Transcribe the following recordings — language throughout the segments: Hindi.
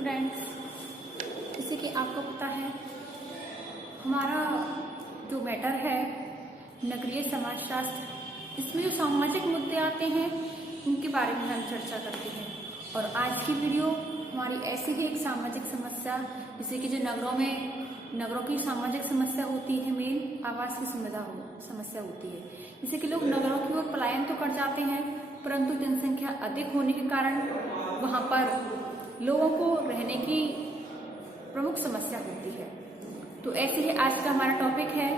स्टूडेंट्स, जैसे कि आपको पता है हमारा जो मैटर है नगरीय समाजशास्त्र, इसमें जो सामाजिक मुद्दे आते हैं उनके बारे में हम चर्चा करते हैं। और आज की वीडियो हमारी ऐसी ही एक सामाजिक समस्या, जैसे कि जो नगरों की सामाजिक समस्या होती है, मेन आवास की समस्या होती है। जैसे कि लोग नगरों की ओर पलायन तो कर जाते हैं, परंतु जनसंख्या अधिक होने के कारण वहाँ पर लोगों को रहने की प्रमुख समस्या होती है। तो ऐसे ही आज का हमारा टॉपिक है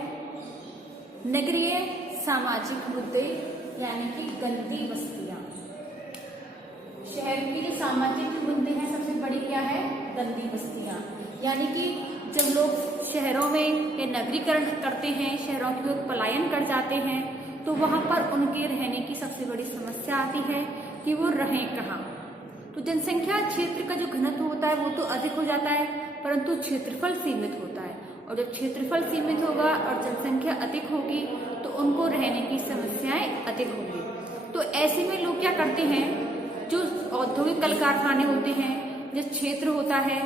नगरीय सामाजिक मुद्दे, यानी कि गंदी बस्तियां। शहर की जो सामाजिक मुद्दे हैं, सबसे बड़ी क्या है? गंदी बस्तियां। यानी कि जब लोग शहरों में या नगरीकरण करते हैं, शहरों की ओर पलायन कर जाते हैं, तो वहां पर उनके रहने की सबसे बड़ी समस्या आती है कि वो रहें कहाँ। तो जनसंख्या क्षेत्र का जो घनत्व होता है वो तो अधिक हो जाता है, परंतु क्षेत्रफल सीमित होता है। और जब क्षेत्रफल सीमित होगा और जनसंख्या अधिक होगी तो उनको रहने की समस्याएं अधिक होंगी। तो ऐसे में लोग क्या करते हैं, जो औद्योगिक कल कारखाने होते हैं, जो क्षेत्र होता है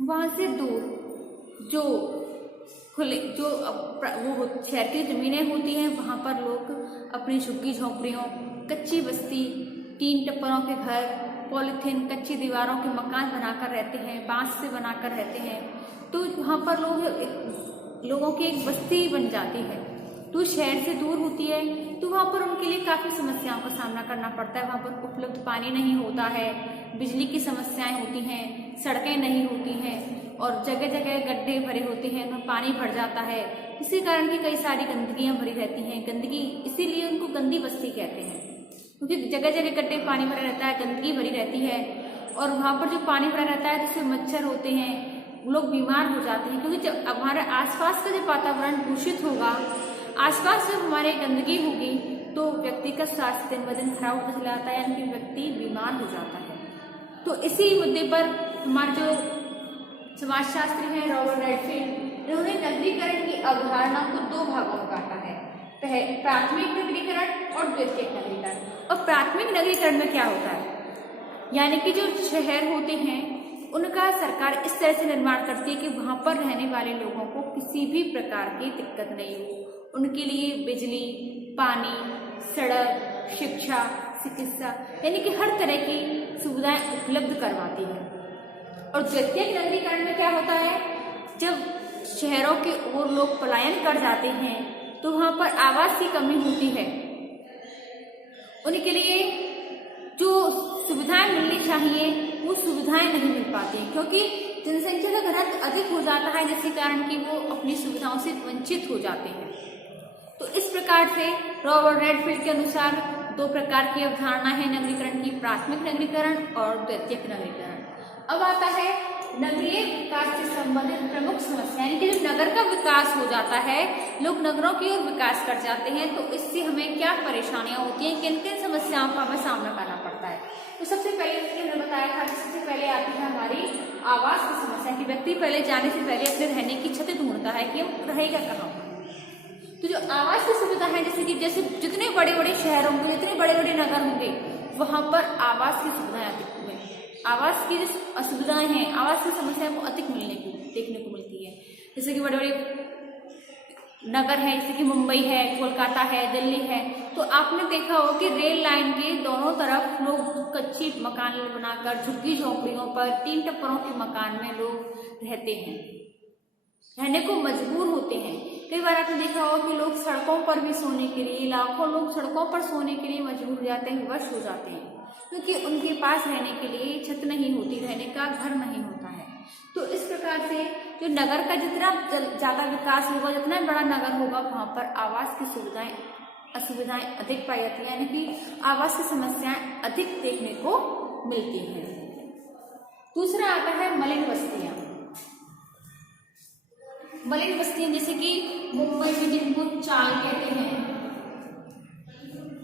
वहां से दूर जो वो शहर की जमीनें होती हैं, वहां पर लोग अपनी झुग्गी झोंपड़ियों, कच्ची बस्ती, टीन टप्परों के घर, पॉलिथीन, कच्ची दीवारों के मकान बनाकर रहते हैं, बांस से बनाकर रहते हैं। तो वहां पर लोगों की एक बस्ती बन जाती है। तो शहर से दूर होती है, तो वहां पर उनके लिए काफी समस्याओं का सामना करना पड़ता है। वहां पर उपलब्ध पानी नहीं होता है, बिजली की समस्याएं होती हैं, सड़कें नहीं होती हैं, और जगह जगह गड्ढे भरे होते हैं, उनमें पानी भर जाता है। इसी कारण की कई सारी गंदगियां भरी रहती हैं। गंदगी, इसीलिए उनको गंदी बस्ती कहते हैं, क्योंकि जगह जगह गड्ढे, पानी भरा रहता है, गंदगी भरी रहती है। और वहां पर जो पानी भरा रहता है, जिससे मच्छर होते हैं, लोग बीमार हो जाते हैं। क्योंकि जब हमारे आसपास का जो वातावरण दूषित होगा, आसपास जब हमारे गंदगी होगी, तो व्यक्ति का स्वास्थ्य दिन ब दिन खराब होता चला जाता है, यानी कि व्यक्ति बीमार हो जाता है। तो इसी मुद्दे पर हमारे जो समाजशास्त्री हैं रॉबर्ट रेडफील्ड, इन्होंने नगरीकरण की अवधारणा को दो भागों में बांटा है, प्राथमिक नगरीकरण और द्वितीयक नगरीकरण। और प्राथमिक नगरीकरण में क्या होता है, यानी कि जो शहर होते हैं उनका सरकार इस तरह से निर्माण करती है कि वहां पर रहने वाले लोगों को किसी भी प्रकार की दिक्कत नहीं हो। उनके लिए बिजली, पानी, सड़क, शिक्षा, चिकित्सा, यानी कि हर तरह की सुविधाएं उपलब्ध करवाती है। और द्वितीयक नगरीकरण में क्या होता है, जब शहरों के ओर लोग पलायन कर जाते हैं तो वहां पर आवास की कमी होती है। उनके लिए जो सुविधाएं मिलनी चाहिए वो सुविधाएं नहीं मिल पाती, क्योंकि जनसंख्या का घनत्व अधिक हो जाता है, जिसके कारण कि वो अपनी सुविधाओं से वंचित हो जाते हैं। तो इस प्रकार से रॉबर्ट रेडफील्ड के अनुसार दो प्रकार की अवधारणा है नगरीकरण की, प्राथमिक नगरीकरण और द्वितीयक नगरीकरण। अब आता है नगरीय विकास से संबंधित प्रमुख समस्या, यानी कि जब नगर का विकास हो जाता है, लोग नगरों की ओर विकास कर जाते हैं, तो इससे हमें क्या परेशानियां होती हैं, किन किन समस्याओं का हमें सामना करना पड़ता है। तो सबसे पहले मैंने बताया था कि सबसे पहले आती है हमारी आवास की समस्या, कि व्यक्ति पहले जाने से पहले अपने रहने की छत ढूंढता है कि वो रहेगा कहाँ। तो जो आवास की सुविधा है, जैसे जितने बड़े बड़े शहर होंगे, जितने बड़े बड़े नगर होंगे, वहां पर आवास की सुविधाएं अधिक होंगी। आवास की जो असुविधाएं हैं, आवास की समस्याएं वो अधिक देखने को मिलती है। जैसे कि बड़े बड़े नगर है, जैसे कि मुंबई है, कोलकाता है, दिल्ली है, तो आपने देखा हो कि रेल लाइन के दोनों तरफ लोग कच्ची मकान बनाकर, झुग्गी झोंपड़ियों पर, टीन टप्परों के मकान में लोग रहते हैं, रहने को मजबूर होते हैं। कई बार आपने देखा हो कि लोग सड़कों पर भी सोने के लिए, लाखों लोग सड़कों पर सोने के लिए मजबूर हो जाते हैं, विवश हो जाते हैं, क्योंकि उनके पास रहने के लिए छत नहीं होती, रहने का घर नहीं होता है। तो इस प्रकार से जो नगर का जितना ज्यादा विकास होगा, जितना बड़ा नगर होगा, वहां पर आवास की असुविधाएं अधिक पाई जाती है, यानी कि आवास की समस्याएं अधिक देखने को मिलती हैं। दूसरा आता है मलिन बस्तियां। मलिन बस्तियां जैसे कि मुंबई में जिनको चाल कहते हैं,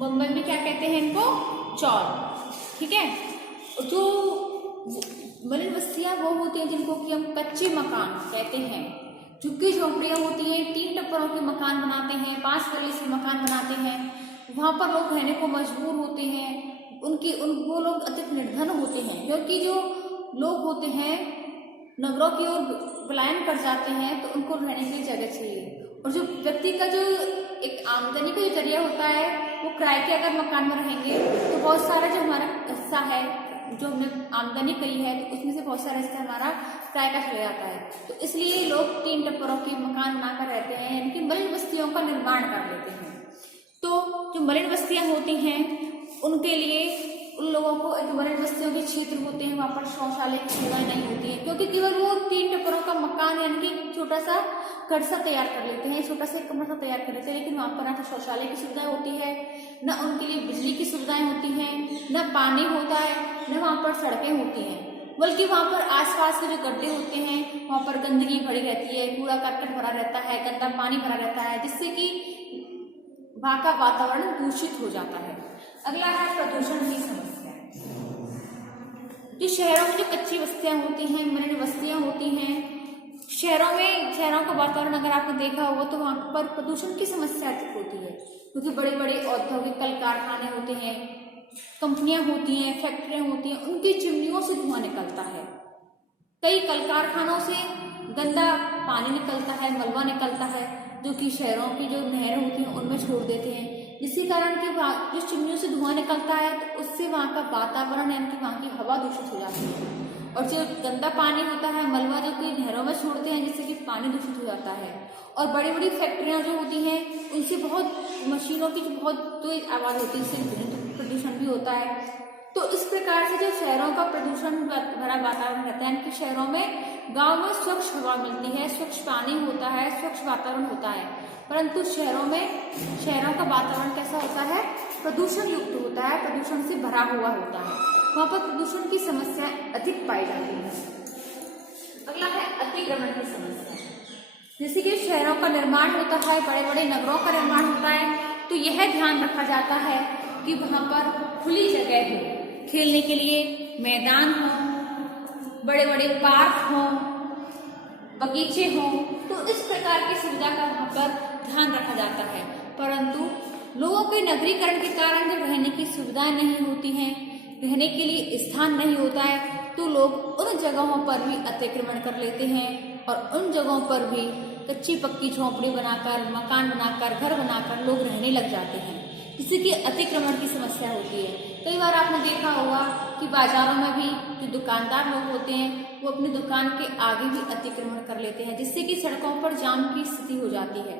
मुंबई में क्या कहते हैं इनको? चौल, ठीक है। जो मलिन बस्तियां वो होती हैं जिनको कि हम कच्चे मकान कहते हैं, झुग्गी झोंपड़ियां होती हैं, टीन टप्परों के मकान बनाते हैं, बांस वाले से मकान बनाते हैं, वहां पर लोग रहने को मजबूर होते हैं। वो लोग अधिक निर्धन होते हैं, क्योंकि जो लोग होते हैं नगरों की ओर पलायन कर जाते हैं तो उनको रहने के लिए जगह चाहिए, और जो व्यक्ति का जो एक आमदनी का जो जरिया होता है वो किराए के अगर मकान में रहेंगे तो बहुत सारा जो हमारा हिस्सा है जो हमने आमदनी करी है तो उसमें से बहुत सारा हिस्सा हमारा किराए का चला जाता है। तो इसलिए लोग 3 टप्परों के मकान बनाकर रहते हैं, यानी कि मलिन बस्तियों का निर्माण कर लेते हैं। तो जो मलिन बस्तियां होती हैं उनके लिए उन लोगों को जो मलिन बस्तियों के क्षेत्र होते हैं वहां पर शौचालय की सुविधाएं नहीं होती है, क्योंकि केवल वो 3 टप्परों का मकान यानी कि छोटा सा घर सा तैयार कर लेते हैं, छोटा सा कमरा सा तैयार कर लेते हैं, लेकिन वहां पर ना तो शौचालय की सुविधा होती है, न उनके लिए बिजली की सुविधाएं होती हैं, न पानी होता है, न वहां पर सड़कें होती हैं, बल्कि वहां पर आसपास के जो गड्ढे होते हैं वहां पर गंदगी भरी रहती है, कूड़ा करकट भरा रहता है, गंदा पानी भरा रहता है, जिससे कि वहां का वातावरण दूषित हो जाता है। अगला है प्रदूषण की समस्या। जो शहरों में जो कच्ची बस्तियां होती हैं, मलिन बस्तियां होती हैं, शहरों का वातावरण अगर आपने देखा होगा तो वहां पर प्रदूषण की समस्या अधिक होती है, क्योंकि बड़े बड़े औद्योगिक कल कारखाने होते हैं, कंपनियां होती हैं, फैक्ट्रियां होती हैं, उनकी चिमनियों से धुआं निकलता है। कई कल कारखानों से गंदा पानी निकलता है, मलबा निकलता है, जो कि शहरों की जो नहरें होती हैं उनमें छोड़ देते हैं, जिसके कारण कि जो चिमनियों से धुआं निकलता है तो उससे वहाँ का वातावरण यानी कि वहाँ की हवा दूषित हो जाती है, और जो गंदा पानी होता है, मलबा जो कि नहरों में छोड़ते हैं जिससे कि पानी दूषित हो जाता है, और बड़ी बड़ी फैक्ट्रियां जो होती हैं उनसे बहुत मशीनों की जो बहुत तेज आवाज होती है, इससे प्रदूषण भी होता है। तो इस प्रकार से जो शहरों का प्रदूषण भरा वातावरण रहता है, कि शहरों में गांव में स्वच्छ हवा मिलती है, स्वच्छ पानी होता है, स्वच्छ वातावरण होता है, परंतु शहरों का वातावरण कैसा होता है, प्रदूषण युक्त होता है, प्रदूषण से भरा हुआ होता है, वहां पर प्रदूषण की समस्या अधिक पाई जाती है। अगला है अतिक्रमण की समस्या। जैसे कि शहरों का निर्माण होता है, बड़े बड़े नगरों का निर्माण होता है, तो यह ध्यान रखा जाता है कि वहां पर खुली जगह हो, खेलने के लिए मैदान हो, बड़े बड़े पार्क हो, बगीचे हो, तो इस प्रकार की सुविधा का वहां पर ध्यान रखा जाता है। परंतु लोगों के नगरीकरण के कारण जब रहने की सुविधाएं नहीं होती हैं, रहने के लिए स्थान नहीं होता है, तो लोग उन जगहों पर भी अतिक्रमण कर लेते हैं और उन जगहों पर भी कच्ची पक्की झोंपड़ी बनाकर, मकान बनाकर, घर बनाकर लोग रहने लग जाते हैं, जिससे कि अतिक्रमण की समस्या होती है। कई बार आपने देखा होगा कि बाजारों में भी जो दुकानदार लोग होते हैं वो अपनी दुकान के आगे भी अतिक्रमण कर लेते हैं, जिससे कि सड़कों पर जाम की स्थिति हो जाती है।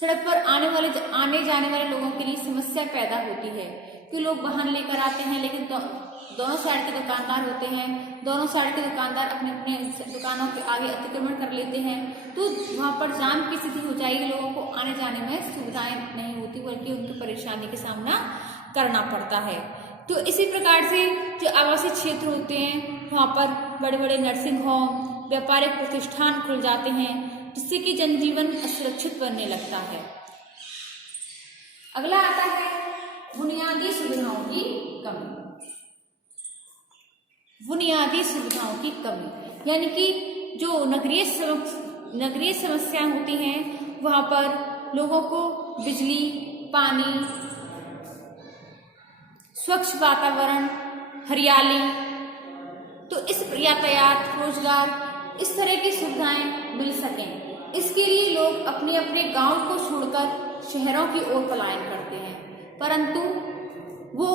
सड़क पर आने जाने वाले लोगों के लिए समस्या पैदा होती है कि लोग वाहन लेकर आते हैं, लेकिन दोनों साइड के दुकानदार होते हैं, दोनों साइड के दुकानदार अपने अपने दुकानों के आगे अतिक्रमण कर लेते हैं, तो वहां पर जाम की स्थिति हो जाएगी, लोगों को आने जाने में सुविधाएं नहीं होती, बल्कि उनकी परेशानी का सामना करना पड़ता है। तो इसी प्रकार से जो आवासीय क्षेत्र होते हैं वहां पर बड़े बड़े नर्सिंग होम, व्यापारिक प्रतिष्ठान खुल जाते हैं, जिससे कि जनजीवन असुरक्षित बनने लगता है। अगला आता है बुनियादी सुविधाओं की कमी। बुनियादी सुविधाओं की कमी यानी कि जो नगरीय समस्याएं होती हैं वहां पर लोगों को बिजली, पानी, स्वच्छ वातावरण, हरियाली, तो इस यातायात, रोजगार, इस तरह की सुविधाएं मिल सकें, इसके लिए लोग अपने अपने गांव को छोड़कर शहरों की ओर पलायन करते हैं, परंतु वो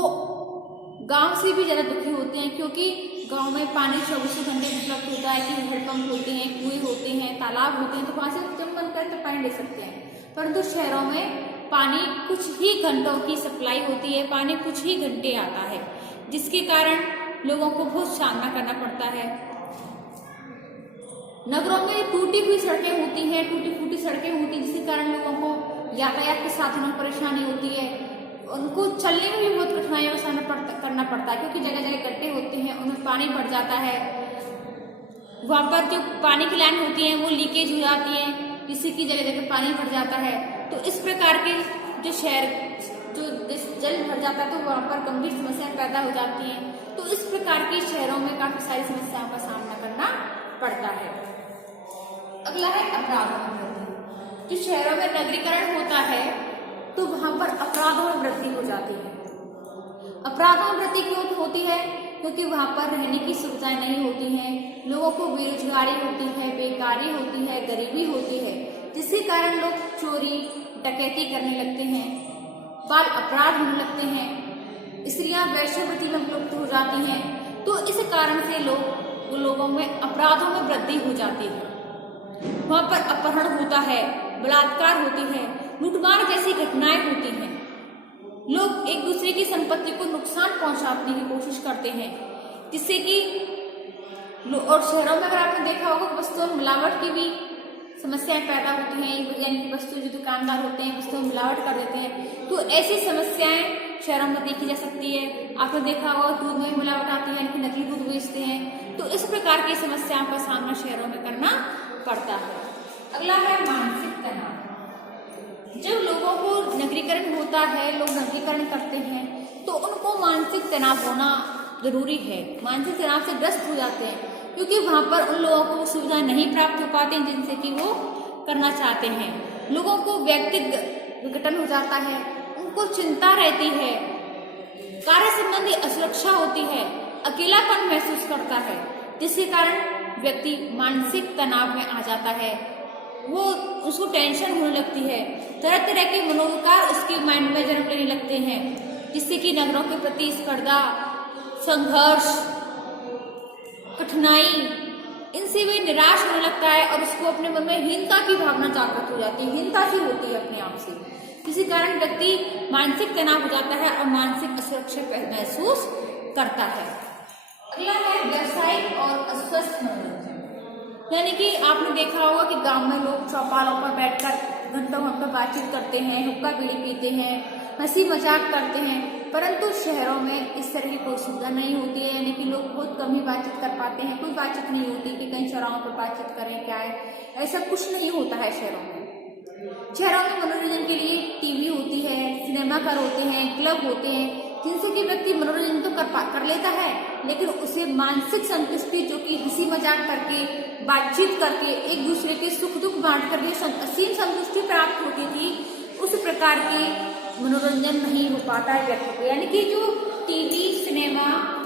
गांव से भी ज्यादा दुखी होते हैं, क्योंकि गांव में पानी 24 घंटे उपलब्ध होता है, कि हैंडपंप होते हैं, कुएं होते हैं, तालाब होते हैं, तो वहां से जब मन करे तो पानी ले सकते हैं, परंतु शहरों में पानी कुछ ही घंटों की सप्लाई होती है, पानी कुछ ही घंटे आता है, जिसके कारण लोगों को बहुत सामना करना पड़ता है। नगरों में टूटी हुई सड़कें होती हैं, टूटी फूटी सड़कें होती हैं, जिसके कारण लोगों को यातायात के साधनों में परेशानी होती है, उनको चलने में भी बहुत कठिनाइयों का सामना करना पड़ता है, क्योंकि जगह जगह गड्ढे होते हैं, उनमें पानी भर जाता है, वहां पर जो पानी की लाइन होती है वो लीकेज हो जाती है, जिससे कि जगह जगह पानी भर जाता है। तो इस प्रकार के जो जल भर जाता है तो वहां पर गंभीर समस्याएं पैदा हो जाती हैं। तो इस प्रकार के शहरों में काफी सारी समस्याओं का सामना करना पड़ता है। अगला है अपराधों में वृद्धि। जो शहरों में नगरीकरण होता है तो वहां पर अपराधों में वृद्धि हो जाती है। अपराधों में वृद्धि क्यों होती है? क्योंकि वहाँ पर रहने की सुविधाएं नहीं होती हैं, लोगों को बेरोजगारी होती है, बेकारी होती है, गरीबी होती है, जिसके कारण लोग चोरी डकैती करने लगते हैं, बाल अपराध होने लगते हैं, स्त्रियां वेश्यावृत्ति में प्रवृत्त हो जाती हैं। तो इस कारण से लोगों में अपराधों में वृद्धि हो जाती है। वहाँ पर अपहरण होता है, बलात्कार होती है, लूटमार जैसी घटनाएं होती हैं। लोग एक दूसरे की संपत्ति को नुकसान पहुंचाने की कोशिश करते हैं, जिससे कि और शहरों में अगर आपने देखा होगा वस्तुओं में मिलावट की भी समस्याएं पैदा होती हैं, यानी कि वस्तु जो दुकानदार होते हैं वस्तुओं में मिलावट कर देते हैं। तो ऐसी समस्याएं शहरों में देखी जा सकती है। आपने देखा होगा दूध में मिलावट आती है, यानी कि नकली दूध बेचते हैं। तो इस प्रकार की समस्याओं का सामना शहरों में करना पड़ता है। अगला है मानसिक तनाव। जब लोगों को नगरीकरण होता है, लोग नगरीकरण करते हैं, तो उनको मानसिक तनाव होना जरूरी है। मानसिक तनाव से ग्रस्त हो जाते हैं, क्योंकि वहां पर उन लोगों को सुविधा नहीं प्राप्त हो पाती जिनसे कि वो करना चाहते हैं। लोगों को व्यक्तिगत विघटन हो जाता है, उनको चिंता रहती है, कार्य संबंधी असुरक्षा होती है, अकेलापन महसूस करता है, जिसके कारण व्यक्ति मानसिक तनाव में आ जाता है। वो उसको टेंशन होने लगती है, तरह तरह के मनोविकार उसके माइंड में जन्म लेने लगते हैं, जिससे कि नगरों के प्रति स्पर्धा, संघर्ष, कठिनाई, इनसे भी निराश होने लगता है और उसको अपने मन में हीनता की भावना जागृत हो जाती है, हीनता सी होती है अपने आप से। इसी कारण व्यक्ति मानसिक तनाव हो जाता है और मानसिक असुरक्षा महसूस करता है। अगला है व्यवसायिक और अस्वस्थ मनोरंजन। यानी कि आपने देखा होगा कि गांव में लोग चौपालों पर बैठकर घंटों घंटों बातचीत करते हैं, हुक्का बीड़ी पीते हैं, हंसी मजाक करते हैं, परंतु शहरों में इस तरह की कोई सुविधा नहीं होती है। यानी कि लोग बहुत कम ही बातचीत कर पाते हैं, कोई बातचीत नहीं होती कि कहीं चौराहों पर बातचीत करें, क्या है, ऐसा कुछ नहीं होता है शहरों में। शहरों में मनोरंजन के लिए टीवी होती है, सिनेमा घर होते हैं, क्लब होते हैं, जिनसे कि व्यक्ति मनोरंजन तो कर लेता है, लेकिन उसे मानसिक संतुष्टि, जो कि हंसी मजाक करके, बातचीत करके, एक दूसरे के सुख दुख बांट करके असीम संतुष्टि प्राप्त होती थी, उस प्रकार के मनोरंजन नहीं हो पाता है व्यक्ति को। यानी कि जो टीवी, सिनेमा,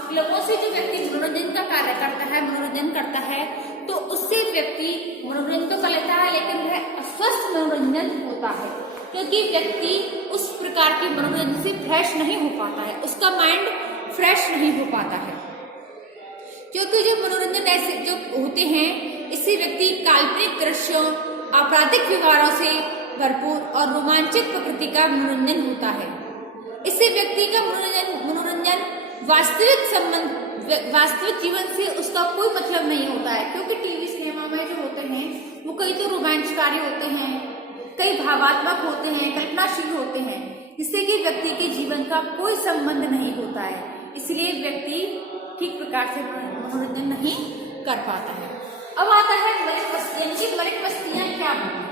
क्लबों से जो व्यक्ति मनोरंजन का कार्य करता है, मनोरंजन करता है, तो उससे व्यक्ति मनोरंजन तो कर लेता है, लेकिन वह अस्वस्थ मनोरंजन होता है, क्योंकि व्यक्ति उस प्रकार के मनोरंजन से फ्रेश नहीं हो पाता है, उसका माइंड फ्रेश नहीं हो पाता है। क्योंकि जो मनोरंजन ऐसे जो होते हैं, इससे व्यक्ति काल्पनिक दृश्यों, आपराधिक व्यवहारों से भरपूर और रोमांचित प्रकृति का मनोरंजन होता है। इससे व्यक्ति का मनोरंजन वास्तविक जीवन से उसका कोई मतलब नहीं होता है, क्योंकि टीवी सिनेमा में जो होते हैं वो कई तो रोमांचकारी होते हैं, कई भावात्मक होते हैं, कल्पनाशील होते हैं, जिससे कि व्यक्ति के जीवन का कोई संबंध नहीं होता है। इसलिए व्यक्ति ठीक प्रकार से मनोरंजन नहीं कर पाता है। अब आता है मलिन बस्तियां। मलिन बस्तियां क्या होती हैं?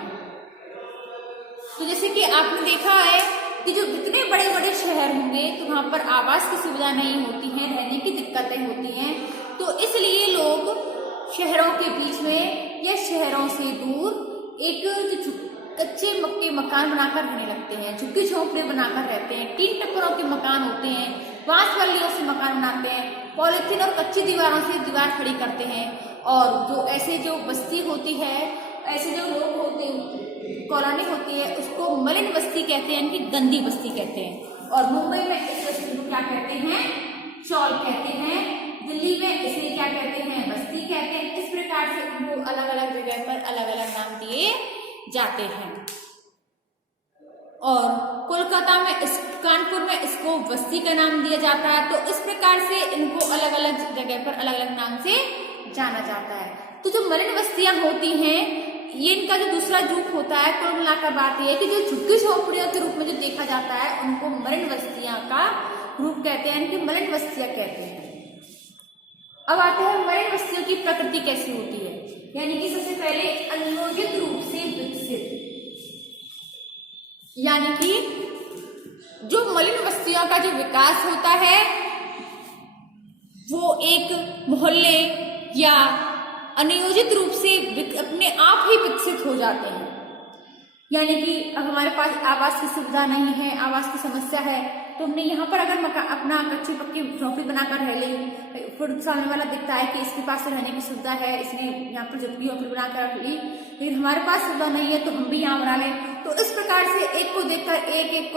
तो जैसे कि आपने देखा है कि जो इतने बड़े बड़े शहर होंगे तो वहां पर आवास की सुविधा नहीं होती है, रहने की दिक्कतें होती हैं, तो इसलिए लोग शहरों के बीच में या शहरों से दूर एक कच्चे मक्के मकान बनाकर रहने लगते हैं, झुग्गी झोंपड़े बनाकर रहते हैं, टीन टप्परों के मकान होते हैं, बांस बल्लियों से मकान बनाते हैं, पॉलिथीन और कच्ची दीवारों से दीवार खड़ी करते हैं। और जो ऐसे जो बस्ती होती है, ऐसे जो लोग होते हैं, कॉलोनी होती है, उसको मलिन बस्ती कहते हैं, यानी कि गंदी बस्ती कहते हैं। और मुंबई में इस बस्ती को क्या कहते हैं? चौल कहते हैं। दिल्ली में इसे क्या कहते हैं? बस्ती कहते हैं। इस प्रकार से उनको अलग अलग जगह पर अलग अलग नाम दिए जाते हैं। और कोलकाता में कानपुर में इसको बस्ती का नाम दिया जाता है। तो इस प्रकार से इनको अलग अलग जगह पर अलग अलग नाम से जाना जाता है। तो जो मलिन बस्तियां होती हैं, ये इनका जो दूसरा रूप होता है, कुल मिलाकर बात यह है कि जो झुग्गी झोपड़ियों के रूप में जो देखा जाता है, उनको मलिन बस्तियां का रूप कहते हैं, इनकी मलिन बस्तियां कहते हैं। अब आते हैं मलिन बस्तियों की प्रकृति कैसी होती है। यानी कि सबसे पहले अनियोजित रूप से विकसित, यानी कि जो मलिन बस्तियों का जो विकास होता है वो एक मोहल्ले या अनियोजित रूप से अपने आप ही विकसित हो जाते हैं। यानी कि अब हमारे पास आवास की सुविधा नहीं है, आवास की समस्या है, तो हमने यहाँ पर अगर अपना कच्ची पक्की झोंपड़ी बनाकर रह ली, फिर सामने वाला दिखता है कि इसके पास रहने की सुविधा है, इसने यहाँ पर झुग्गी झोंपड़ी बनाकर रख ली, लेकिन हमारे पास सुविधा नहीं है तो हम भी यहाँ बना लें। तो इस प्रकार से एक को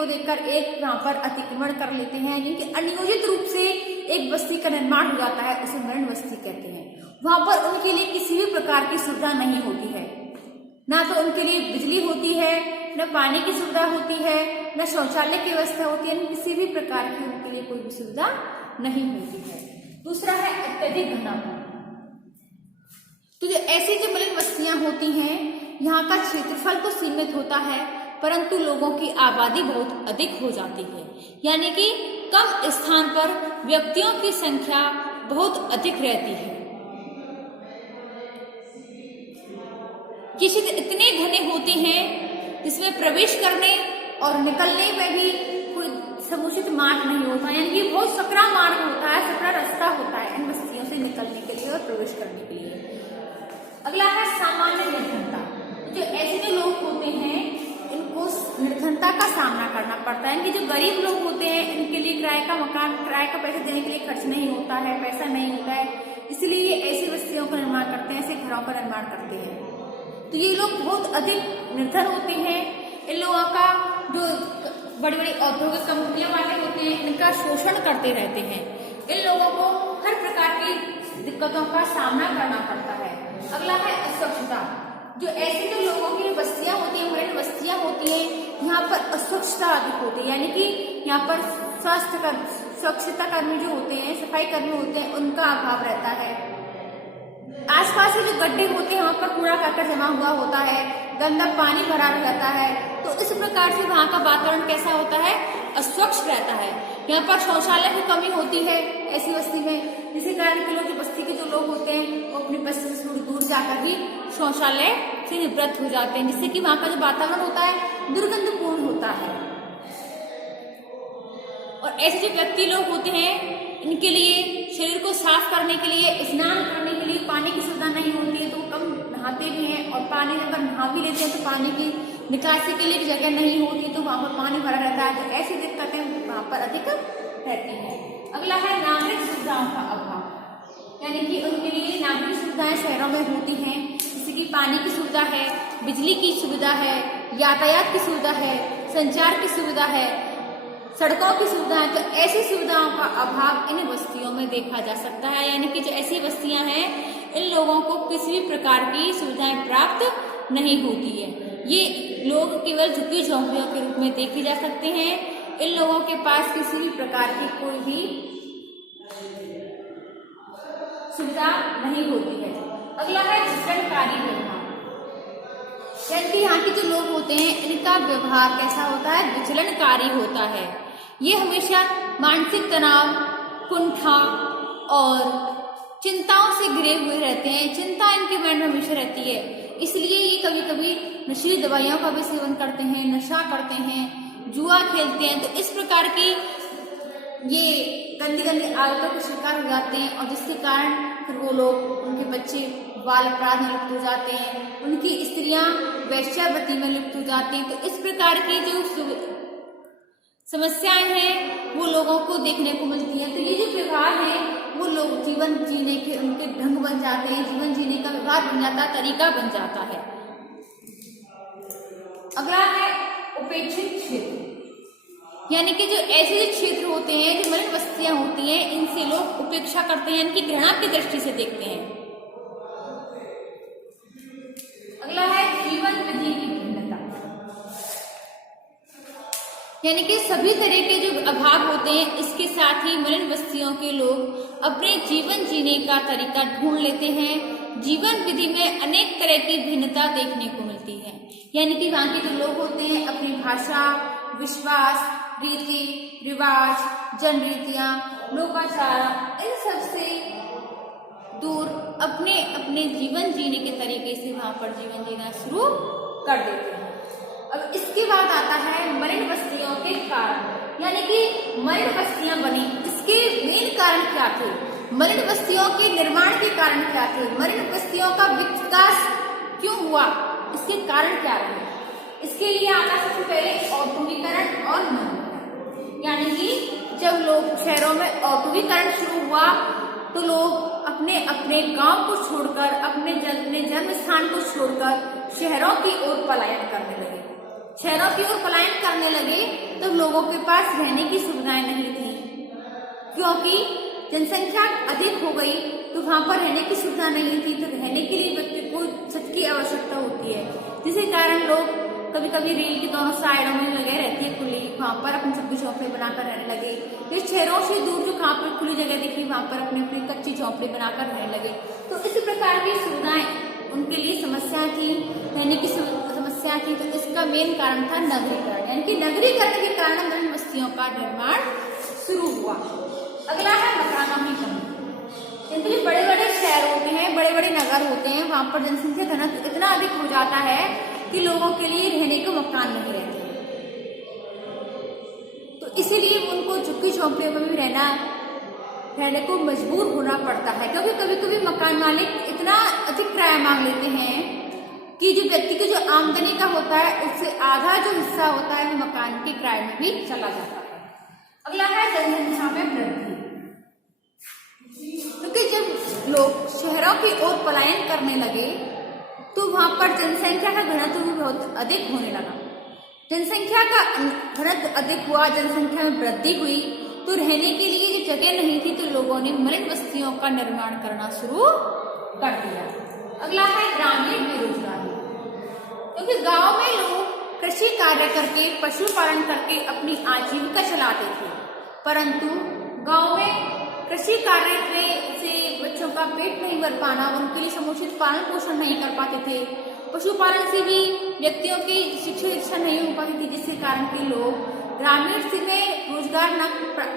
देखकर एक यहाँ पर अतिक्रमण कर लेते हैं, जिनके अनियोजित रूप से एक बस्ती का निर्माण हो जाता है, उसे मरण बस्ती कहते हैं। वहां पर उनके लिए किसी भी प्रकार की सुविधा नहीं होती है, ना तो उनके लिए बिजली होती है, न पानी की सुविधा होती है, न शौचालय की व्यवस्था होती है, न किसी भी प्रकार की उनके लिए कोई भी सुविधा नहीं होती है। दूसरा है अत्यधिक घनापन। तो जो ऐसी जो मलिन बस्तियां होती हैं, यहाँ का क्षेत्रफल तो सीमित होता है, परंतु लोगों की आबादी बहुत अधिक हो जाती है, यानी कि कम स्थान पर व्यक्तियों की संख्या बहुत अधिक रहती है। ये क्षेत्र इतने घने होते हैं जिसमें प्रवेश करने और निकलने में भी कोई समुचित मार्ग नहीं होता, यानी कि बहुत सकरा मार्ग होता है, सकरा रास्ता होता है इन बस्तियों से निकलने के लिए और प्रवेश करने के लिए। अगला है सामान्य निर्धनता। जो ऐसे जो लोग होते हैं इनको निर्धनता का सामना करना पड़ता है, कि जो गरीब लोग होते हैं इनके लिए किराए का मकान, किराए का पैसा देने के लिए खर्च नहीं होता है, पैसा नहीं होता है, इसलिए ये ऐसी बस्तियों का निर्माण करते हैं, ऐसे घरों का निर्माण करते हैं। तो ये लोग बहुत अधिक निर्धन होते हैं। इन लोगों का जो बड़ी बड़ी औद्योगिक कंपनियां वाले होते हैं, इनका शोषण करते रहते हैं। इन लोगों को हर प्रकार की दिक्कतों का सामना करना पड़ता है। अगला है अस्वच्छता। जो ऐसे जो लोगों की बस्तियां होती हैं, मलिन बस्तियां होती हैं, यहाँ पर अस्वच्छता अधिक होती है, यानी कि यहाँ पर स्वच्छता कर्मी जो होते हैं, सफाई कर्मी होते हैं, उनका अभाव रहता है। आसपास के जो गड्ढे होते हैं वहां पर कूड़ा करकट जमा हुआ होता है, गंदा पानी भरा रहता है, तो इस प्रकार से वहां का वातावरण कैसा होता है, अस्वच्छ रहता है। यहाँ पर शौचालय की कमी होती है ऐसी बस्ती में, जिसके कारण के लोग, बस्ती के जो लोग होते हैं वो अपनी बस्ती से थोड़ी दूर जाकर ही शौचालय से निवृत्त हो जाते हैं, जिससे कि वहां का जो वातावरण होता है दुर्गंधपूर्ण होता है। और ऐसे जो व्यक्ति लोग होते हैं इनके लिए शरीर को साफ करने के लिए, स्नान करने के लिए पानी की सुविधा नहीं होती है, तो कम नहाते भी हैं, और पानी अगर नहा भी लेते हैं तो पानी की निकासी के लिए भी जगह नहीं होती, तो वहां पर पानी भरा रहता है, तो ऐसी दिक्कतें वहां पर अधिक रहती हैं। अगला है नागरिक सुविधाओं का अभाव, यानी कि उनके लिए नागरिक सुविधाएं शहरों में होती हैं, जैसे कि पानी की सुविधा है, बिजली की सुविधा है, यातायात की सुविधा है, संचार की सुविधा है, सड़कों की सुविधा है। तो ऐसी सुविधाओं का अभाव इन बस्तियों में देखा जा सकता है, यानी कि जो ऐसी बस्तियां हैं इन लोगों को किसी भी प्रकार की सुविधाएं प्राप्त नहीं होती है। ये लोग केवल झुग्गी झोंपड़ियों के रूप में देखे जा सकते हैं। इन लोगों के पास किसी भी प्रकार की कोई भी सुविधा नहीं होती है। अगला है विचलनकारी व्यवहार, यानी कि यहाँ के जो लोग होते हैं इनका व्यवहार कैसा होता है, विचलनकारी होता है। ये हमेशा मानसिक तनाव, कुंठा और चिंताओं से घिरे हुए रहते हैं, चिंता इनके मन में हमेशा रहती है, इसलिए ये कभी कभी नशीली दवाइयों का भी सेवन करते हैं, नशा करते हैं, जुआ खेलते हैं। तो इस प्रकार की ये गंदी गंदी आदतों के शिकार हो जाते हैं, और जिसके कारण फिर वो लोग, उनके बच्चे बाल अपराध में लिप्त हो जाते हैं, उनकी स्त्रियां वेश्यावृत्ति में लिप्त हो जाती हैं। तो इस प्रकार की जो समस्याएं हैं वो लोगों को देखने को मिलती हैं। तो ये जो व्यवहार है वो लोग जीवन जीने के उनके ढंग बन जाते हैं, जीवन जीने का व्यवहार बन जाता है, तरीका बन जाता है। अगला है उपेक्षित क्षेत्र, यानी कि जो ऐसे जो क्षेत्र होते हैं, जो मलिन बस्तियां होती हैं, इनसे लोग उपेक्षा करते हैं, इनकी घृणा की दृष्टि से देखते हैं। अगला है जीवन विधि की भिन्नता, यानी कि सभी तरह के जो अभाव होते हैं, इसके साथ ही मलिन बस्तियों के लोग अपने जीवन जीने का तरीका ढूंढ लेते हैं। जीवन विधि में अनेक तरह की भिन्नता देखने को मिलती है, यानी कि वहां के जो लोग होते हैं अपनी भाषा, विश्वास, रीति रिवाज, जन रीतियां, लोकाचार, इन सब से दूर अपने अपने जीवन जीने के तरीके से वहां पर जीवन जीना शुरू कर देते हैं। अब इसके बाद आता है मलिन बस्तियों के कारण, यानी कि मलिन बस्तियां बनी, इसके मेन कारण क्या थे, मलिन बस्तियों के निर्माण के कारण क्या थे, मलिन बस्तियों का विकास क्यों हुआ, इसके कारण क्या रहे। इसके लिए आता सबसे पहले औद्योगिकरण और नगरीकरण। यानी कि जब लोग शहरों में औद्योगिकरण शुरू हुआ तो लोग अपने अपने गांव को छोड़कर, अपने जन्म स्थान को छोड़कर शहरों की ओर पलायन करने लगे। शहरों की ओर पलायन करने लगे तो लोगों के पास रहने की सुविधाएं नहीं थी, क्योंकि जनसंख्या अधिक हो गई तो वहां पर रहने की सुविधा नहीं थी। तो रहने के लिए व्यक्ति को छत की आवश्यकता होती है, जिसके कारण लोग कभी कभी रेल के दोनों साइडों में लगे रहती है खुली, वहां पर अपनी झुग्गी झोंपड़ी बनाकर रहने लगे। फिर शहरों से दूर जो कहाँ पर खुली जगह दिखी वहां पर अपनी अपनी कच्ची झोंपड़ी बनाकर रहने लगे। तो इसी प्रकार की सुविधाएं उनके लिए समस्या थी, रहने की समस्या थी। तो इसका मेन कारण था नगरीकरण, यानी कि नगरीकरण के कारण नई बस्तियों का निर्माण शुरू हुआ। अगला है मकानों की कमी। किंतु जो बड़े बड़े शहर होते हैं, बड़े बड़े नगर होते हैं, वहां पर जनसंख्या घनत्व इतना अधिक हो जाता है कि लोगों के लिए रहने को मकान नहीं रहते, तो इसीलिए उनको झुग्गी झोंपड़ियों में भी रहने को मजबूर होना पड़ता है। क्योंकि कभी कभी मकान मालिक इतना अधिक किराया मांग लेते हैं कि जो व्यक्ति की जो आमदनी का होता है उससे आधा जो हिस्सा होता है वो मकान के किराए में भी चला जाता है। अगला है जनसंख्या में वृद्धि। क्योंकि जब लोग शहरों की ओर पलायन करने लगे तो वहां पर जनसंख्या का घनत्व भी बहुत अधिक होने लगा। जनसंख्या का घनत्व अधिक हुआ, जनसंख्या में वृद्धि हुई, तो रहने के लिए जो जगह नहीं थी तो लोगों ने मलिन बस्तियों का निर्माण करना शुरू कर दिया। अगला है ग्रामीण बेरोजगारी। क्योंकि गांव में लोग कृषि कार्य करके, पशुपालन करके अपनी आजीविका चलाते थे, परंतु गांव में कृषि कार्य से बच्चों का पेट नहीं भर पाना, उनके लिए समुचित पालन पोषण नहीं कर पाते थे, पशुपालन से भी व्यक्तियों की शिक्षा नहीं हो पाती थी, जिसके कारण के लोग ग्रामीण में रोजगार न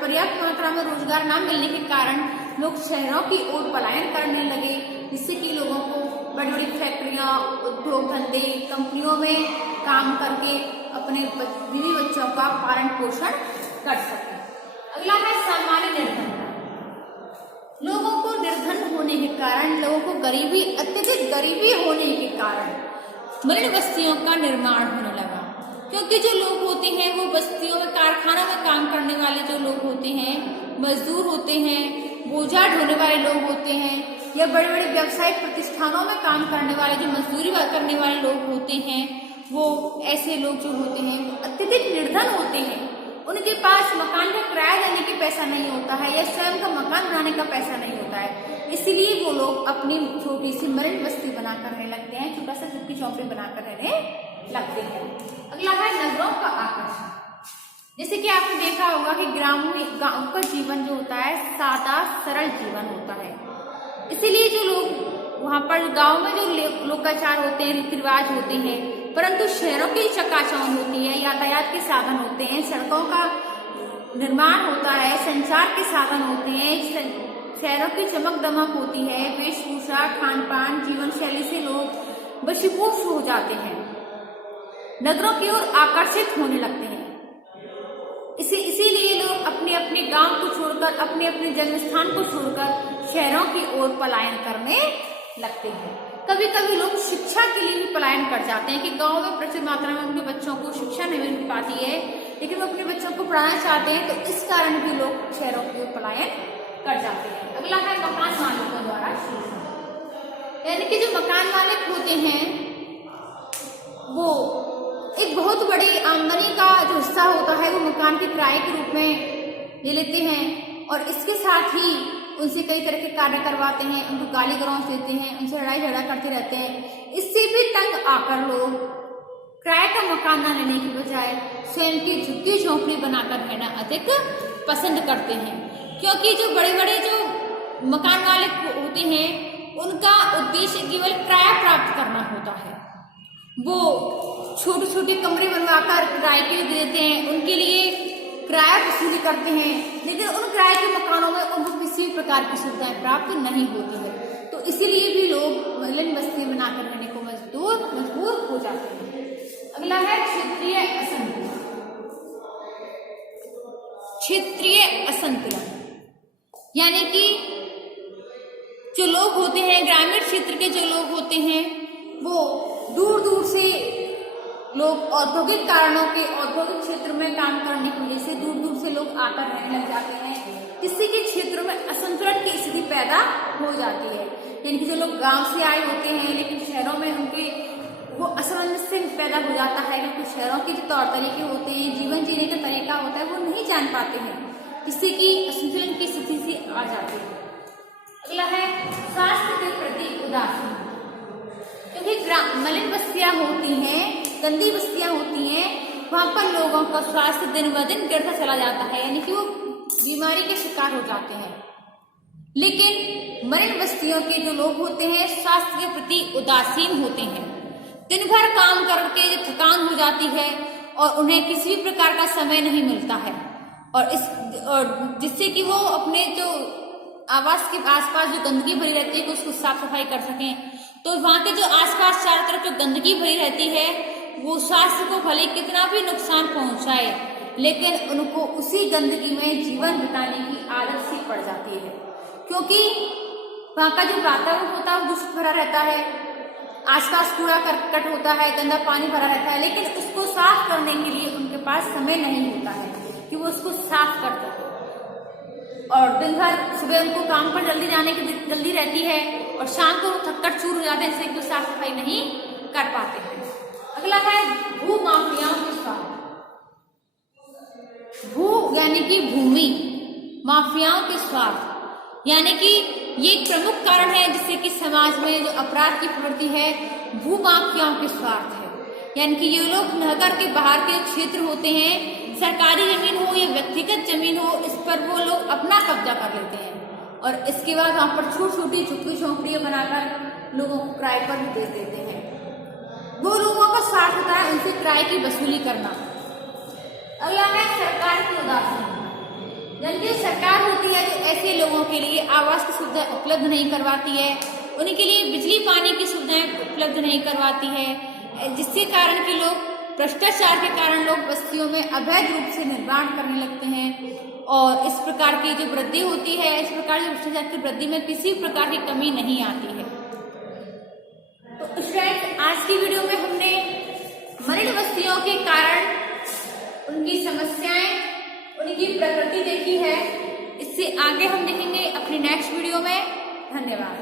पर्याप्त मात्रा में रोजगार न मिलने के कारण लोग शहरों की ओर पलायन करने लगे, जिससे कि लोगों को बड़ी बड़ी फैक्ट्रियां, उद्योग धंधे, कंपनियों में काम करके अपने बीवी बच्चों का पालन पोषण कर सके। अगला है सामान्य निर्धनता। लोगों को निर्धन होने के कारण, लोगों को गरीबी, अत्यधिक गरीबी होने के कारण मलिन बस्तियों का निर्माण होने लगा। क्योंकि जो लोग होते हैं वो बस्तियों में, कारखानों में काम करने वाले जो लोग होते हैं, मजदूर होते हैं, बोझा ढोने वाले लोग होते हैं, या बड़े बड़े व्यावसायिक प्रतिष्ठानों में काम करने वाले जो मजदूरी करने वाले लोग होते हैं, वो ऐसे लोग जो होते हैं वो अत्यधिक निर्धन होते हैं। उनके पास मकान का किराया देने की पैसा नहीं होता है या स्वयं का मकान बनाने का पैसा नहीं होता है, इसलिए वो लोग अपनी छोटी सी मलिन बस्ती बनाकर रहने लगते हैं, छोटा सा झुग्गी झोंपड़ी बनाकर रहने लगते हैं। अगला है नगरों का आकर्षण। जैसे कि आपने देखा होगा कि गांव का जीवन जो होता है सादा सरल जीवन होता है, इसीलिए जो लोग वहां पर गांव में जो लोकाचार होते हैं, रीति रिवाज होते हैं, परंतु शहरों की चकाचौंध होती है, यातायात के साधन होते हैं, सड़कों का निर्माण होता है, संचार के साधन होते हैं, शहरों की चमक दमक होती है, वेशभूषा, खान पान, जीवन शैली से लोग वशीभूत हो जाते हैं, नगरों की ओर आकर्षित होने लगते हैं। इसीलिए लोग अपने अपने गांव को छोड़कर, अपने अपने जन्म स्थान को छोड़कर शहरों की ओर पलायन करने लगते हैं। कभी कभी लोग शिक्षा के लिए भी पलायन कर जाते हैं कि गांव में प्रचुर मात्रा में उनके बच्चों को शिक्षा नहीं मिल पाती है, लेकिन वो अपने बच्चों को पढ़ाना चाहते हैं, तो इस कारण भी लोग शहरों की ओर पलायन कर जाते हैं। अगला है मकान मालिकों द्वारा शोषण। यानी कि जो मकान मालिक होते हैं वो एक बहुत बड़ी आमदनी का जो हिस्सा होता है वो मकान के किराए के रूप में ले लेते हैं, और इसके साथ ही उनसे कई तरह के कार्य करवाते हैं, उनको गाली गलौज देते हैं, उनसे लड़ाई झगड़ा करते रहते हैं। इससे भी तंग आकर लोग किराए का मकान न लेने की बजाय स्वयं की झुग्गी झोंपड़ी बनाकर रहना अधिक पसंद करते हैं, क्योंकि जो बड़े बड़े जो मकान मालिक होते हैं उनका उद्देश्य केवल किराया प्राप्त करना होता है। वो छोटे छोटे कमरे बनवाकर किराए के देते हैं, उनके लिए किराया वसूली करते हैं, लेकिन उन किराए के मकानों में उनको किसी प्रकार की सुविधाएं प्राप्त नहीं होती है, तो इसीलिए भी लोग मलिन बस्ती बनाकर रहने को मजबूर हो जाते हैं। अगला है क्षेत्रीय असंतुलन। क्षेत्रीय असंतुलन यानी कि जो लोग होते हैं, ग्रामीण क्षेत्र के जो लोग होते हैं वो दूर दूर से लोग औद्योगिक कारणों के, औद्योगिक क्षेत्र में काम करने की वजह से दूर दूर से लोग आकर रहने लग जाते हैं, जिससे कि क्षेत्रों में असंतुलन की स्थिति पैदा हो जाती है। यानी कि जो लोग गांव से आए होते हैं लेकिन शहरों में उनके वो असमंजस्य पैदा हो जाता है, क्योंकि शहरों के जो तौर तरीके होते हैं, जीवन जीने का तरीका होता है, वो नहीं जान पाते हैं, जिससे कि असंतुलन की स्थिति से आ जाते हैं। अगला है स्वास्थ्य के प्रति उदासीन। क्योंकि मलिन बस्तियां होती हैं, गंदी बस्तियां होती हैं, वहां पर लोगों का स्वास्थ्य दिन ब दिन गिरता चला जाता है, यानी कि वो बीमारी के शिकार हो जाते हैं। लेकिन मलिन बस्तियों के जो लोग होते हैं स्वास्थ्य के प्रति उदासीन होते हैं। दिन भर काम करके जो थकान हो जाती है और उन्हें किसी भी प्रकार का समय नहीं मिलता है, और जिससे कि वो अपने जो आवास के आसपास जो गंदगी भरी रहती है कि उसको साफ सफाई कर सकें। तो वहाँ के जो आसपास चारों तरफ जो गंदगी भरी रहती है वो स्वास्थ्य को भले कितना भी नुकसान पहुंचाए, लेकिन उनको उसी गंदगी में जीवन बिताने की आदत सी पड़ जाती है, क्योंकि वहाँ का जो वातावरण होता है वो दूषित भरा रहता है, आसपास कूड़ा करकट होता है, गंदा पानी भरा रहता है, लेकिन उसको साफ करने के लिए उनके पास समय नहीं होता है कि वो उसको साफ कर सके। और दिन भर सुबह उनको काम पर जल्दी जाने की जल्दी रहती है और शाम को थक्कर चूर हो जाते हैं, जिससे कि साफ सफाई नहीं कर पाते हैं। अगला है भू माफियाओं के स्वार्थ। भू यानी कि भूमि, माफियाओं के स्वार्थ, यानी कि ये एक प्रमुख कारण है जिससे कि समाज में जो अपराध की प्रवृत्ति है भू माफियाओं के स्वार्थ है। यानी कि ये लोग नगर के बाहर के क्षेत्र होते हैं, सरकारी जमीन हो या व्यक्तिगत जमीन हो, इस पर वो लोग अपना कब्जा कर लेते हैं और इसके बाद वहां पर छोटी छोटी झुग्गी झोंपड़ियां बनाकर लोगों को किराए पर भी दे देते हैं। वो लोगों का स्वार्थ होता है उनसे किराए की वसूली करना। अगला है सरकार की उदासीन। यानी कि सरकार होती है जो ऐसे लोगों के लिए आवास की सुविधा उपलब्ध नहीं करवाती है, उनके लिए बिजली पानी की सुविधाएं उपलब्ध नहीं करवाती है, जिसके कारण कि लोग भ्रष्टाचार के कारण लोग बस्तियों में अवैध रूप से निर्माण करने लगते हैं और इस प्रकार की जो वृद्धि होती है, इस प्रकार की भ्रष्टाचार की वृद्धि में किसी प्रकार की कमी नहीं आती है। तो फ्रेंड्स, आज की वीडियो में हमने मलिन बस्तियों के कारण, उनकी समस्याएं, उनकी प्रकृति देखी है। इससे आगे हम देखेंगे अपनी नेक्स्ट वीडियो में। धन्यवाद।